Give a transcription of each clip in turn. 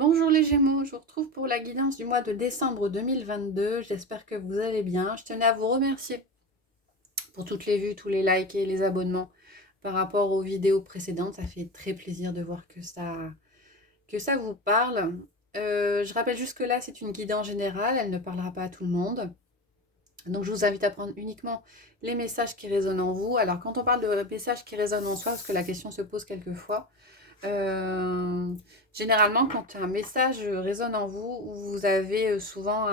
Bonjour les Gémeaux, je vous retrouve pour la guidance du mois de décembre 2022. J'espère que vous allez bien. Je tenais à vous remercier pour toutes les vues, tous les likes et les abonnements par rapport aux vidéos précédentes. Ça fait très plaisir de voir que ça vous parle. Je rappelle juste que là, c'est une guidance générale, elle ne parlera pas à tout le monde. Donc je vous invite à prendre uniquement les messages qui résonnent en vous. Alors quand on parle de messages qui résonnent en soi, parce que la question se pose quelquefois, euh, généralement, quand un message résonne en vous, vous avez souvent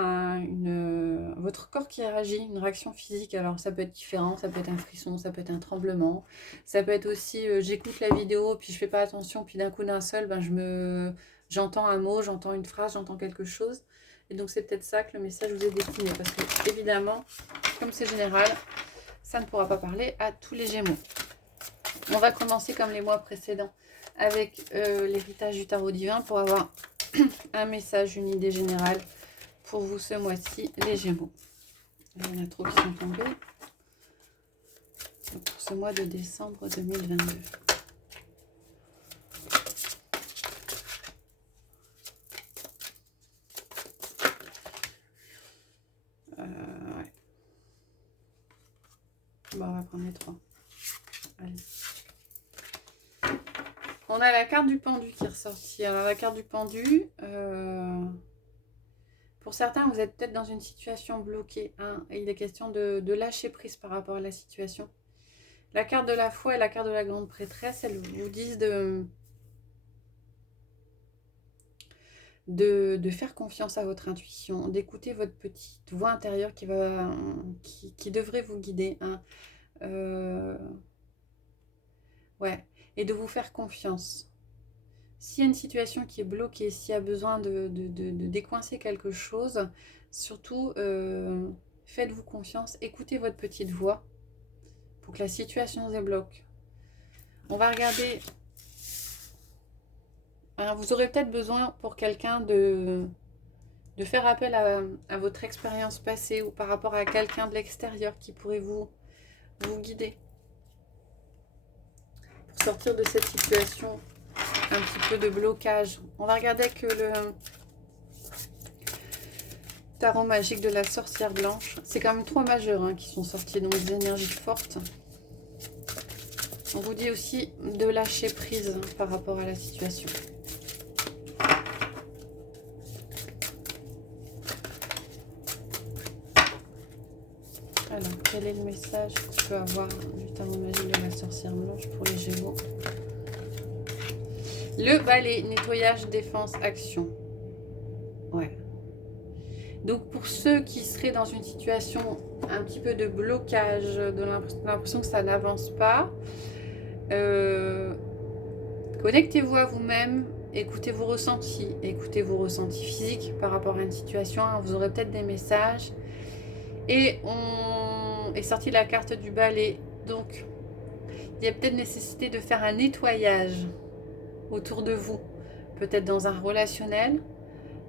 votre corps qui réagit, une réaction physique. Alors ça peut être différent, ça peut être un frisson, ça peut être un tremblement, ça peut être aussi j'écoute la vidéo, puis je fais pas attention, puis d'un coup d'un seul, j'entends un mot, j'entends une phrase, j'entends quelque chose. Et donc c'est peut-être ça que le message vous est destiné, parce que évidemment, comme c'est général, ça ne pourra pas parler à tous les Gémeaux. On va commencer comme les mois précédents avec l'héritage du tarot divin pour avoir un message, une idée générale pour vous ce mois-ci, les Gémeaux. Il y en a trop qui sont tombés. Donc pour ce mois de décembre 2022. Ouais. Bon, on va prendre les trois. Allez. On a la carte du pendu qui est ressortie. Alors la carte du pendu, pour certains, vous êtes peut-être dans une situation bloquée. Hein, et il est question de lâcher prise par rapport à la situation. La carte de la foi et la carte de la grande prêtresse, elles vous disent de faire confiance à votre intuition, d'écouter votre petite voix intérieure qui devrait vous guider. Hein. Ouais, et de vous faire confiance. S'il y a une situation qui est bloquée, s'il y a besoin de décoincer quelque chose, surtout faites-vous confiance, écoutez votre petite voix pour que la situation se débloque. On va regarder. Alors, vous aurez peut-être besoin pour quelqu'un de faire appel à votre expérience passée ou par rapport à quelqu'un de l'extérieur qui pourrait vous guider pour sortir de cette situation un petit peu de blocage. On va regarder que le tarot magique de la sorcière blanche. C'est quand même trois majeurs hein, qui sont sortis, donc des énergies fortes. On vous dit aussi de lâcher prise par rapport à la situation. Alors, quel est le message que je peux avoir du tarot magique de la sorcière blanche pour les Gémeaux? Le balai, nettoyage, défense, action. Ouais. Donc pour ceux qui seraient dans une situation un petit peu de blocage, de l'impression que ça n'avance pas, connectez-vous à vous-même, écoutez vos ressentis physiques par rapport à une situation. Vous aurez peut-être des messages. Et on est sorti la carte du balai. Donc il y a peut-être nécessité de faire un nettoyage autour de vous, peut-être dans un relationnel.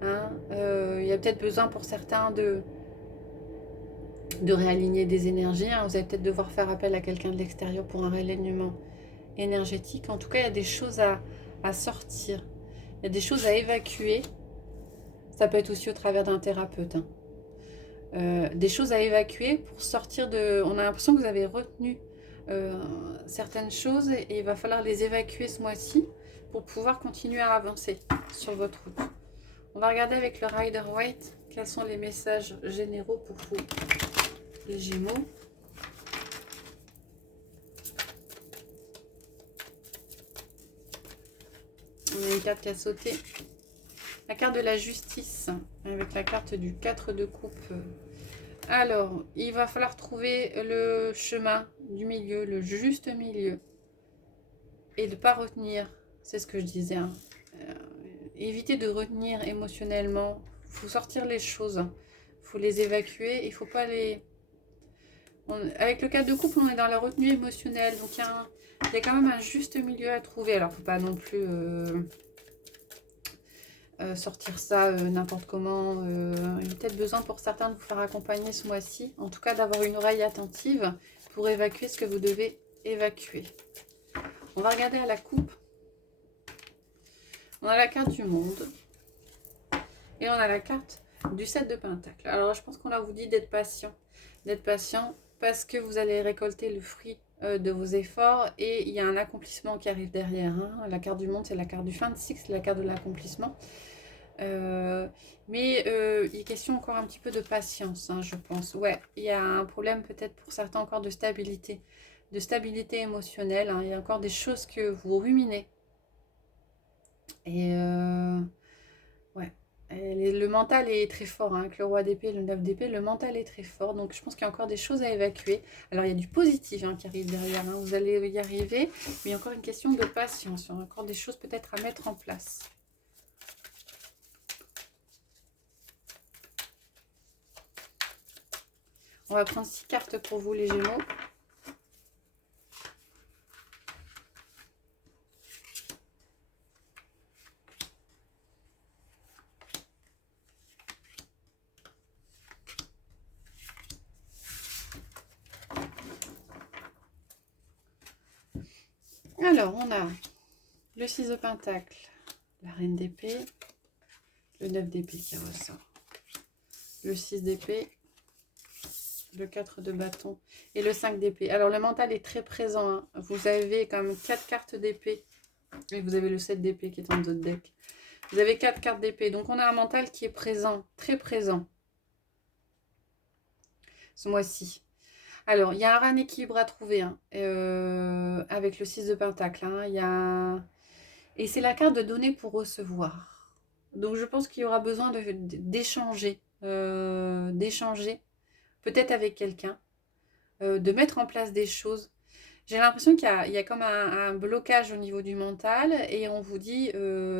Hein, il y a peut-être besoin pour certains de réaligner des énergies. Hein. Vous allez peut-être devoir faire appel à quelqu'un de l'extérieur pour un réalignement énergétique. En tout cas, il y a des choses à sortir. Il y a des choses à évacuer. Ça peut être aussi au travers d'un thérapeute. Hein. Des choses à évacuer pour sortir de... On a l'impression que vous avez retenu certaines choses et il va falloir les évacuer ce mois-ci pour pouvoir continuer à avancer sur votre route. On va regarder avec le Rider Waite quels sont les messages généraux pour vous, les Gémeaux. On a une carte qui a sauté. La carte de la justice avec la carte du 4 de coupe. Alors, il va falloir trouver le chemin du milieu, le juste milieu. Et de ne pas retenir, c'est ce que je disais. Hein. Évitez de retenir émotionnellement. Il faut sortir les choses. Il faut les évacuer. Il ne faut pas les... Avec le 4 de coupe, on est dans la retenue émotionnelle. Donc, il y a quand même un juste milieu à trouver. Alors, il ne faut pas non plus... sortir ça n'importe comment. Il y a peut-être besoin pour certains de vous faire accompagner ce mois-ci. En tout cas, d'avoir une oreille attentive pour évacuer ce que vous devez évacuer. On va regarder à la coupe. On a la carte du monde. Et on a la carte du 7 de Pentacle. Alors je pense qu'on a vous dit d'être patient. D'être patient parce que vous allez récolter le fruit de vos efforts et il y a un accomplissement qui arrive derrière. Hein. La carte du monde, c'est la carte du fin de cycle, c'est la carte de l'accomplissement. Mais il est question encore un petit peu de patience, hein, je pense. Ouais, il y a un problème peut-être pour certains encore de stabilité émotionnelle. Hein. Il y a encore des choses que vous ruminez. Et ouais, et le mental est très fort, hein, avec le roi d'épée, le 9 d'épée, le mental est très fort. Donc je pense qu'il y a encore des choses à évacuer. Alors il y a du positif hein, qui arrive derrière, hein, vous allez y arriver. Mais il y a encore une question de patience, il y a encore des choses peut-être à mettre en place. On va prendre 6 cartes pour vous les Gémeaux. Alors, on a le 6 de Pentacle, la Reine d'épée, le 9 d'épée qui ressort, le 6 d'épée, le 4 de bâton et le 5 d'épée. Alors, le mental est très présent. Hein. Vous avez quand même 4 cartes d'épée et vous avez le 7 d'épée qui est en d'autres deck. Vous avez 4 cartes d'épée. Donc, on a un mental qui est présent, très présent ce mois-ci. Alors, il y a un équilibre à trouver hein, avec le 6 de Pentacle. Hein, il y a... Et c'est la carte de donner pour recevoir. Donc, je pense qu'il y aura besoin d'échanger. D'échanger, peut-être avec quelqu'un. De mettre en place des choses. J'ai l'impression qu'il y a comme un blocage au niveau du mental. Et on vous dit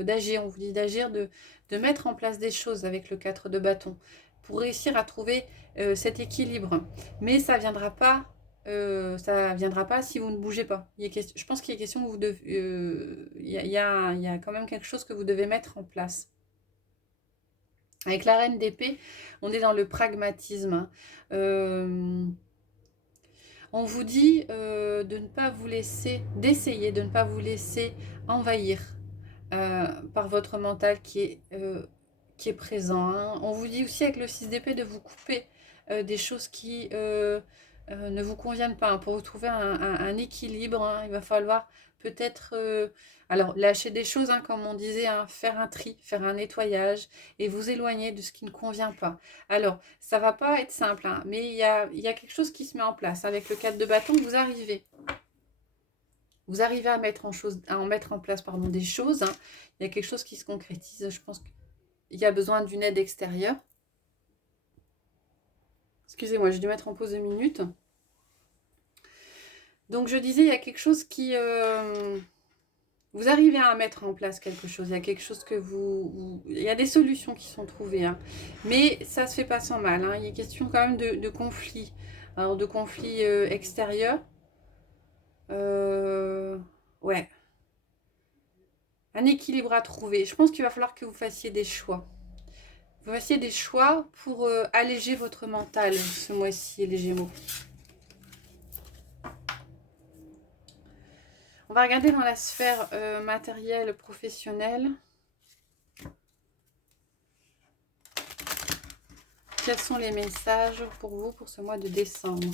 d'agir. On vous dit d'agir, de mettre en place des choses avec le 4 de bâton. Pour réussir à trouver cet équilibre. Mais ça viendra pas si vous ne bougez pas. Je pense qu'il est question que vous devez, il y a quand même quelque chose que vous devez mettre en place. Avec la reine d'épée, on est dans le pragmatisme. On vous dit de ne pas vous laisser, d'essayer de ne pas vous laisser envahir par votre mental qui est présent. Hein. On vous dit aussi avec le 6 d'épée de vous couper des choses qui ne vous conviennent pas. Hein. Pour vous trouver un équilibre, hein, il va falloir peut-être alors lâcher des choses, hein, comme on disait, hein, faire un tri, faire un nettoyage et vous éloigner de ce qui ne convient pas. Alors, ça va pas être simple, hein, mais il y a quelque chose qui se met en place. Avec le 4 de bâton, vous arrivez à mettre en place des choses. Hein. Il y a quelque chose qui se concrétise. Je pense qu'il y a besoin d'une aide extérieure. Excusez-moi, j'ai dû mettre en pause 2 minutes. Donc, je disais, il y a quelque chose qui... vous arrivez à mettre en place quelque chose. Il y a quelque chose que il y a des solutions qui sont trouvées. Hein. Mais ça se fait pas sans mal. Hein. Il est question quand même de conflits. Alors, de conflits extérieurs. Ouais. Un équilibre à trouver. Je pense qu'il va falloir que vous fassiez des choix. Vous fassiez des choix pour alléger votre mental ce mois-ci, les Gémeaux. On va regarder dans la sphère matérielle, professionnelle. Quels sont les messages pour vous pour ce mois de décembre?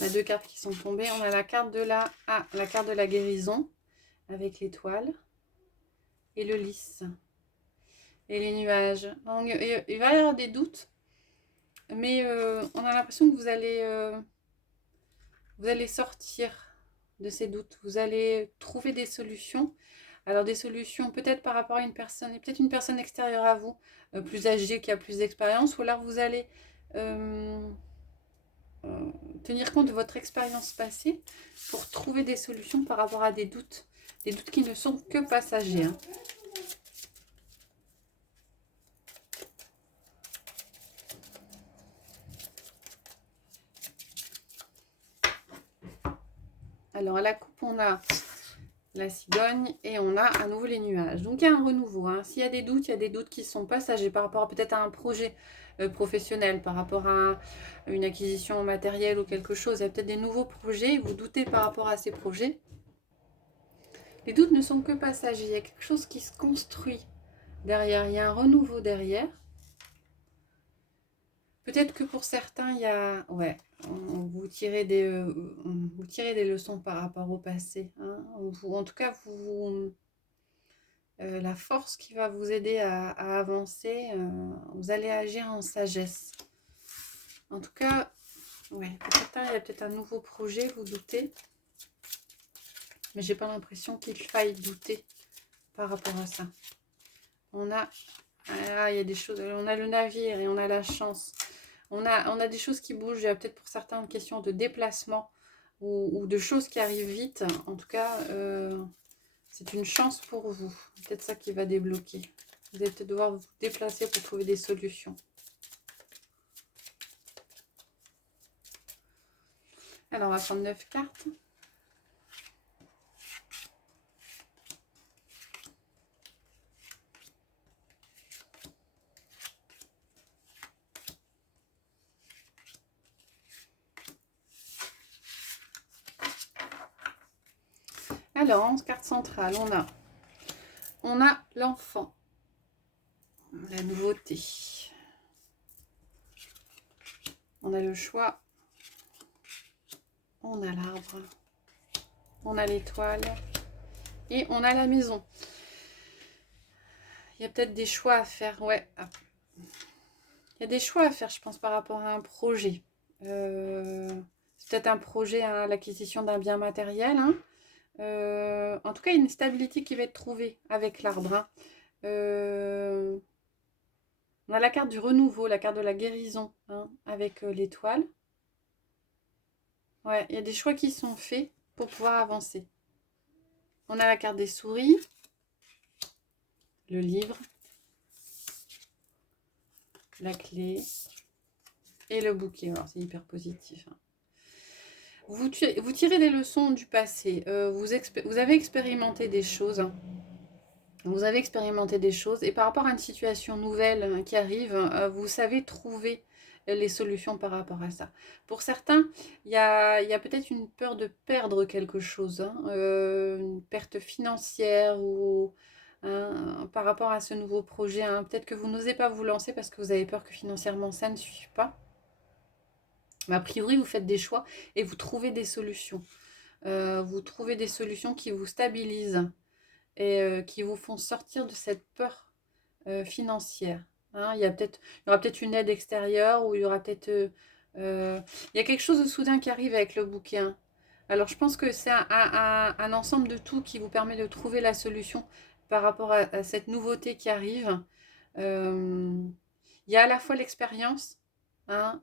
On a 2 cartes qui sont tombées. On a la carte de la carte de la guérison avec l'étoile et le lys et les nuages. Donc, il va y avoir des doutes, mais on a l'impression que vous allez sortir de ces doutes. Vous allez trouver des solutions. Alors des solutions peut-être par rapport à une personne, et peut-être une personne extérieure à vous, plus âgée, qui a plus d'expérience, ou alors vous allez tenir compte de votre expérience passée pour trouver des solutions par rapport à des doutes qui ne sont que passagers. Hein. Alors à la coupe, on a la cigogne, et on a à nouveau les nuages. Donc il y a un renouveau, hein. S'il y a des doutes, il y a des doutes qui sont passagers par rapport peut-être à un projet professionnel, par rapport à une acquisition matérielle ou quelque chose. Il y a peut-être des nouveaux projets, vous doutez par rapport à ces projets. Les doutes ne sont que passagers, il y a quelque chose qui se construit derrière, il y a un renouveau derrière. Peut-être que pour certains, il y a... Ouais, vous tirez des leçons par rapport au passé, hein. En tout cas, la force qui va vous aider à avancer, vous allez agir en sagesse. En tout cas, ouais, pour certains, il y a peut-être un nouveau projet, vous doutez. Mais j'ai pas l'impression qu'il faille douter par rapport à ça. On a... Ah, il y a des choses... On a le navire et on a la chance. On a des choses qui bougent. Il y a peut-être pour certains une question de déplacement ou de choses qui arrivent vite. En tout cas, c'est une chance pour vous. Peut-être ça qui va débloquer. Vous allez peut-être devoir vous déplacer pour trouver des solutions. Alors, on va prendre 9 cartes. Alors, en carte centrale, on a l'enfant, la nouveauté. On a le choix. On a l'arbre. On a l'étoile. Et on a la maison. Il y a peut-être des choix à faire. Ouais. Il y a des choix à faire, je pense, par rapport à un projet. C'est peut-être un projet à l'acquisition d'un bien matériel, hein. En tout cas, il y a une stabilité qui va être trouvée avec l'arbre, hein. On a la carte du renouveau, la carte de la guérison, hein, avec l'étoile. Ouais, il y a des choix qui sont faits pour pouvoir avancer. On a la carte des souris, le livre, la clé et le bouquet. Alors, c'est hyper positif, hein. Vous tirez des leçons du passé. Vous avez expérimenté des choses, hein. Vous avez expérimenté des choses et par rapport à une situation nouvelle qui arrive, vous savez trouver les solutions par rapport à ça. Pour certains, il y a peut-être une peur de perdre quelque chose, hein, une perte financière ou hein, par rapport à ce nouveau projet, hein. Peut-être que vous n'osez pas vous lancer parce que vous avez peur que financièrement ça ne suive pas. Mais a priori, vous faites des choix et vous trouvez des solutions. Vous trouvez des solutions qui vous stabilisent et qui vous font sortir de cette peur financière, hein. Il y aura peut-être une aide extérieure ou il y aura peut-être... il y a quelque chose de soudain qui arrive avec le bouquin. Alors je pense que c'est un ensemble de tout qui vous permet de trouver la solution par rapport à cette nouveauté qui arrive. Il y a à la fois l'expérience, hein,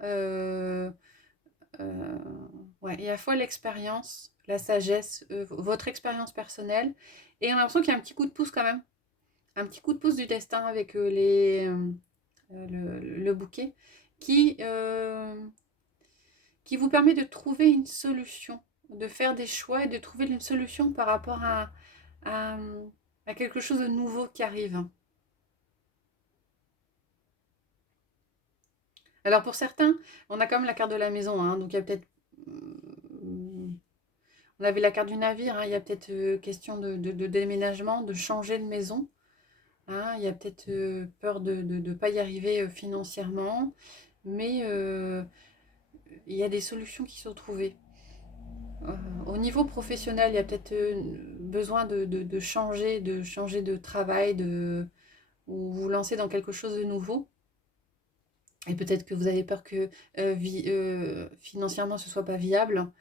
ouais, il y a à la fois l'expérience, la sagesse, votre expérience personnelle, et on a l'impression qu'il y a un petit coup de pouce quand même. Un petit coup de pouce du destin avec le bouquet qui vous permet de trouver une solution, de faire des choix et de trouver une solution par rapport à, à quelque chose de nouveau qui arrive. Alors pour certains, on a quand même la carte de la maison, hein, donc il y a peut-être... On avait la carte du navire, hein, il y a peut-être question de déménagement, de changer de maison. Hein, il y a peut-être peur de ne pas y arriver financièrement, mais il y a des solutions qui sont trouvées. Au niveau professionnel, il y a peut-être besoin de changer de travail, ou vous lancer dans quelque chose de nouveau. Et peut-être que vous avez peur que financièrement ce ne soit pas viable,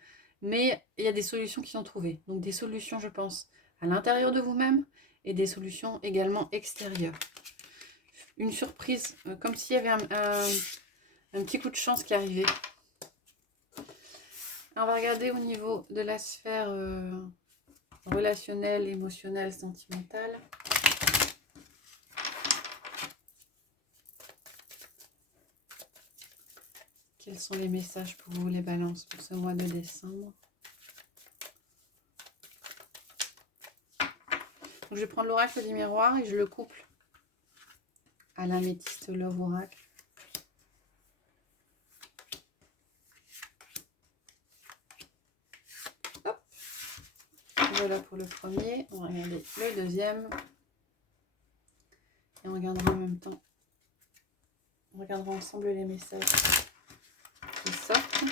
mais il y a des solutions qui sont trouvées. Donc des solutions, je pense, à l'intérieur de vous-même et des solutions également extérieures. Une surprise, comme s'il y avait un petit coup de chance qui arrivait. On va regarder au niveau de la sphère relationnelle, émotionnelle, sentimentale. Quels sont les messages pour vous, les balances, pour ce mois de décembre? Donc, je vais prendre l'oracle du miroir et je le couple à l'améthyste Love Oracle. Hop. Voilà pour le premier. On va regarder le deuxième. Et on regardera en même temps. On regardera ensemble les messages qui sortent.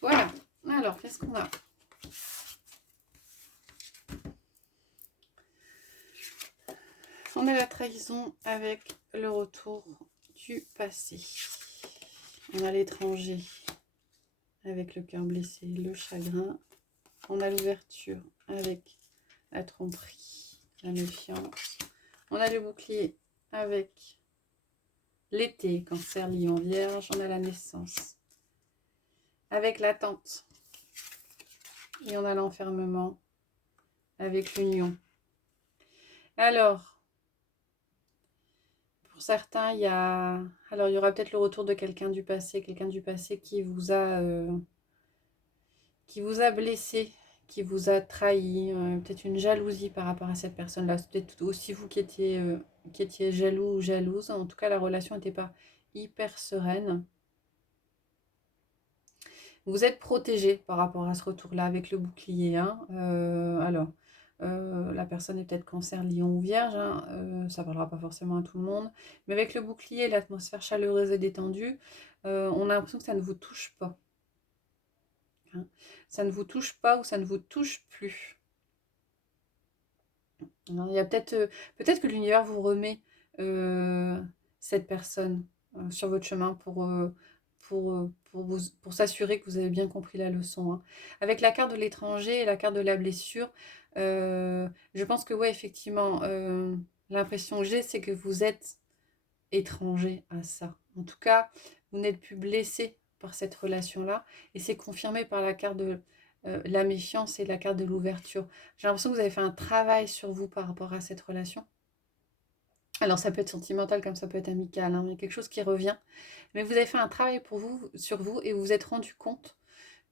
Voilà. Alors, qu'est-ce qu'on a? On a la trahison avec le retour du passé. On a l'étranger avec le cœur blessé, le chagrin. On a l'ouverture avec la tromperie, la méfiance. On a le bouclier avec l'été, cancer, lion, vierge. On a la naissance avec l'attente. Et on a l'enfermement avec l'union. Alors, pour certains, il y aura peut-être le retour de quelqu'un du passé qui vous a blessé, qui vous a trahi, peut-être une jalousie par rapport à cette personne-là. C'est peut-être aussi vous qui étiez jaloux ou jalouse. En tout cas, la relation n'était pas hyper sereine. Vous êtes protégé par rapport à ce retour-là avec le bouclier. Hein. La personne est peut-être cancer, lion ou vierge. Hein. Ça ne parlera pas forcément à tout le monde. Mais avec le bouclier, l'atmosphère chaleureuse et détendue, on a l'impression que ça ne vous touche pas. Hein. Ça ne vous touche pas ou ça ne vous touche plus. Alors, il y a peut-être que l'univers vous remet cette personne sur votre chemin pour s'assurer que vous avez bien compris la leçon. Hein. Avec la carte de l'étranger et la carte de la blessure, je pense que oui, effectivement, l'impression que j'ai, c'est que vous êtes étranger à ça. En tout cas, vous n'êtes plus blessé par cette relation-là et c'est confirmé par la carte de la méfiance et la carte de l'ouverture. J'ai l'impression que vous avez fait un travail sur vous par rapport à cette relation. Alors ça peut être sentimental comme ça peut être amical, hein, il y a quelque chose qui revient. Mais vous avez fait un travail sur vous et vous vous êtes rendu compte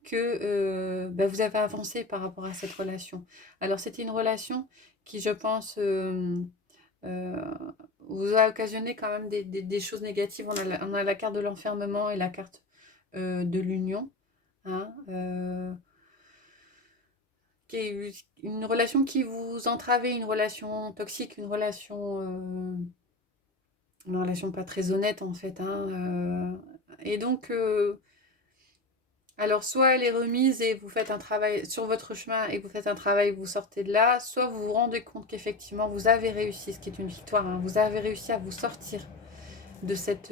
que vous avez avancé par rapport à cette relation. Alors c'était une relation qui, je pense, vous a occasionné quand même des choses négatives. On a la carte de l'enfermement et la carte de l'union. Hein, qui est une relation qui vous entravait, une relation toxique, une relation pas très honnête en fait. Hein, et donc, alors soit elle est remise et vous faites un travail sur votre chemin et vous faites un travail, vous sortez de là, soit vous vous rendez compte qu'effectivement vous avez réussi, ce qui est une victoire, hein, vous avez réussi à vous sortir de cette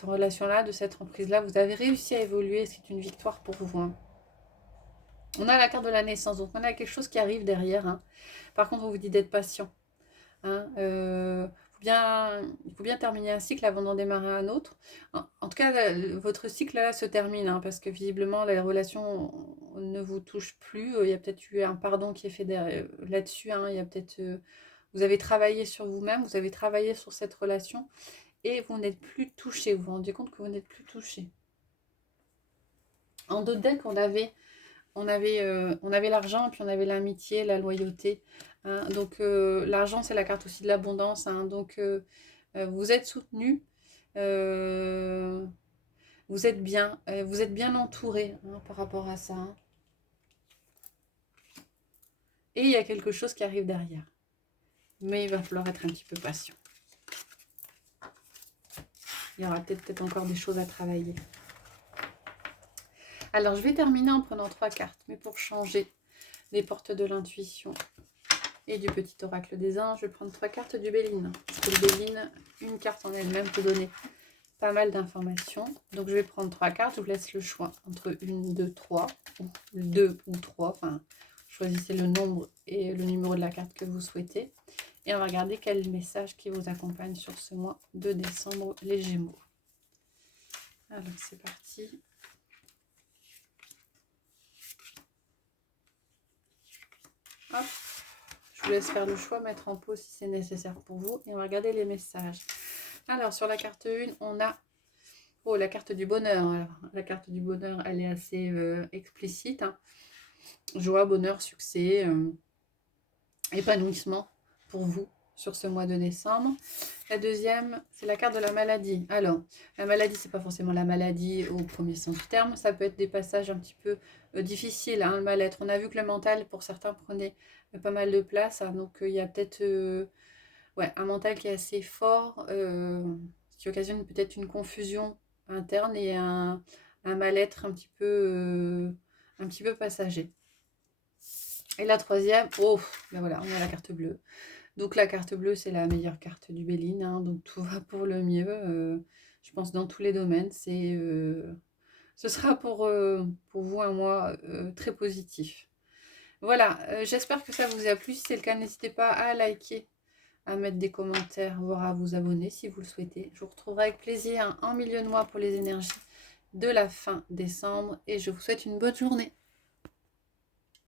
relation-là, de cette emprise-là, vous avez réussi à évoluer, ce qui est une victoire pour vous. Hein. On a la carte de la naissance, donc on a quelque chose qui arrive derrière. Hein. Par contre, on vous dit d'être patient. Hein. Il faut bien terminer un cycle avant d'en démarrer un autre. En tout cas, votre cycle là se termine, hein, parce que visiblement la relation ne vous touche plus. Il y a peut-être eu un pardon qui est fait là-dessus. Hein. Il y a peut-être, vous avez travaillé sur vous-même, vous avez travaillé sur cette relation et vous n'êtes plus touché. Vous vous rendez compte que vous n'êtes plus touché. En d'autres decks, on avait l'argent et puis on avait l'amitié, la loyauté. Hein. Donc l'argent, c'est la carte aussi de l'abondance. Hein. Donc vous êtes soutenu, vous êtes bien entouré, hein, par rapport à ça. Hein. Et il y a quelque chose qui arrive derrière. Mais il va falloir être un petit peu patient. Il y aura peut-être encore des choses à travailler. Alors, je vais terminer en prenant 3 cartes, mais pour changer les portes de l'intuition et du petit oracle des anges, je vais prendre 3 cartes du Béline. Parce que le Béline, une carte en elle-même peut donner pas mal d'informations. Donc, je vais prendre 3 cartes. Je vous laisse le choix entre 1, 2, 3, ou 2 ou 3. Enfin, choisissez le nombre et le numéro de la carte que vous souhaitez. Et on va regarder quel message qui vous accompagne sur ce mois de décembre, les Gémeaux. Alors, c'est parti. Hop. Je vous laisse faire le choix, mettre en pause si c'est nécessaire pour vous. Et on va regarder les messages. Alors, sur la carte 1, on a... Oh, la carte du bonheur. Alors, la carte du bonheur, elle est assez explicite. Hein. Joie, bonheur, succès, épanouissement pour vous sur ce mois de décembre. La deuxième, c'est la carte de la maladie. Alors, la maladie, c'est pas forcément la maladie au premier sens du terme. Ça peut être des passages un petit peu difficiles, hein, le mal-être. On a vu que le mental, pour certains, prenait pas mal de place. Hein, donc, il y a peut-être ouais, un mental qui est assez fort, qui occasionne peut-être une confusion interne et un mal-être un petit peu passager. Et la troisième, oh, ben voilà, on a la carte bleue. Donc la carte bleue, c'est la meilleure carte du Béline, hein, donc tout va pour le mieux. Je pense dans tous les domaines, ce sera pour vous un mois très positif. Voilà, j'espère que ça vous a plu. Si c'est le cas, n'hésitez pas à liker, à mettre des commentaires, voire à vous abonner si vous le souhaitez. Je vous retrouverai avec plaisir en milieu de mois pour les énergies de la fin décembre et je vous souhaite une bonne journée.